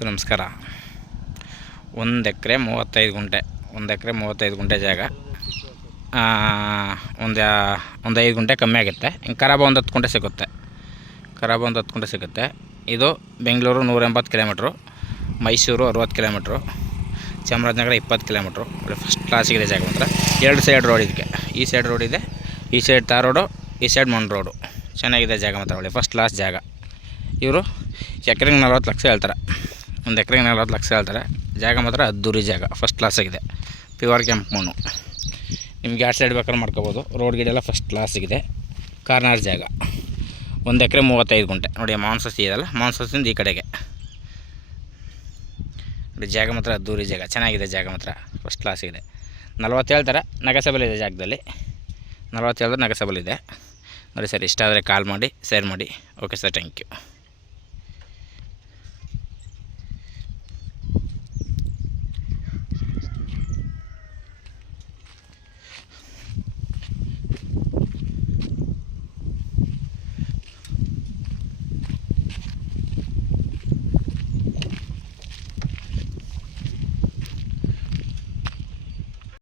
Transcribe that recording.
Sir ನಮಸ್ಕಾರ. 1 ಎಕರೆ 35 ಗುಂಟೆ 1 ಎಕರೆ 35 ಗುಂಟೆ ಜಾಗ. ಒಂದು 5 ಗುಂಟೆ ಕಮ್ಮಿ ಆಗುತ್ತೆ. ಹಿಂಗೆ ಖರಾಬ ಒಂದು 10 ಗುಂಟೆ ಸಿಗುತ್ತೆ. ಖರಾಬ ಒಂದು 10 ಗುಂಟೆ ಸಿಗುತ್ತೆ. ಇದು Bengaluru 180 kilometre, Mysuru 60 kilometre, Chamarajanagar 20 kilometre. ಒಳ್ಳೆ ಫಸ್ಟ್ ಕ್ಲಾಸಿಗಿದೆ ಜಾಗ ಮಾತ್ರ. 2 ಸೈಡ್ ರೋಡ್ ಇದಕ್ಕೆ. ಈ ಸೈಡ್ ರೋಡ್ ಇದೆ, ಈ ಸೈಡ್ ತಾರ್ ರೋಡು, ಈ ಸೈಡ್ ಮಣ್ಣು ರೋಡು. ಚೆನ್ನಾಗಿದೆ ಜಾಗ ಮಾತ್ರ, ಒಳ್ಳೆ ಫಸ್ಟ್ ಕ್ಲಾಸ್ ಜಾಗ. ಇವರು ಎಕರೆಗೆ 40 ಲಕ್ಷ ಹೇಳ್ತಾರೆ. 1 ಎಕರೆಗೆ 40 ಲಕ್ಷ ಹೇಳ್ತಾರೆ. ಜಾಗ ಮಾತ್ರ ಅದ್ದೂರಿ ಜಾಗ, ಫಸ್ಟ್ ಕ್ಲಾಸ್ ಆಗಿದೆ. ಪ್ಯೂರ್ ಕೆಂಪು ಮಣ್ಣು. ನಿಮ್ಗೆ 2 ಸೈಡ್ ಬೇಕಾದ್ರೆ ಮಾಡ್ಕೋಬೋದು. ರೋಡ್ ಗಿಡೆಲ್ಲ ಫಸ್ಟ್ ಕ್ಲಾಸ್ ಆಗಿದೆ. ಕಾರ್ನರ್ ಜಾಗ. 1 ಎಕರೆ 35 ಗುಂಟೆ ನೋಡಿ. ಮಾನ್ಸಸಿ ಇದೆಯಲ್ಲ, ಮಾನ್ಸಸಿಂದ ಈ ಕಡೆಗೆ ನೋಡಿ. ಜಾಗ ಮಾತ್ರ ಅದ್ದೂರಿ ಜಾಗ, ಚೆನ್ನಾಗಿದೆ ಜಾಗ ಮಾತ್ರ, ಫಸ್ಟ್ ಕ್ಲಾಸ್ ಇದೆ. 40 ಹೇಳ್ತಾರೆ, ನಗಸಬಲ್ ಇದೆ ಜಾಗದಲ್ಲಿ. 40 ಹೇಳಿದ್ರೆ ನಗಸಬಲ್ ಇದೆ ನೋಡಿ. ಸರ್ ಇಷ್ಟ ಆದರೆ ಕಾಲ್ ಮಾಡಿ, ಶೇರ್ ಮಾಡಿ. Okay sir, thank you.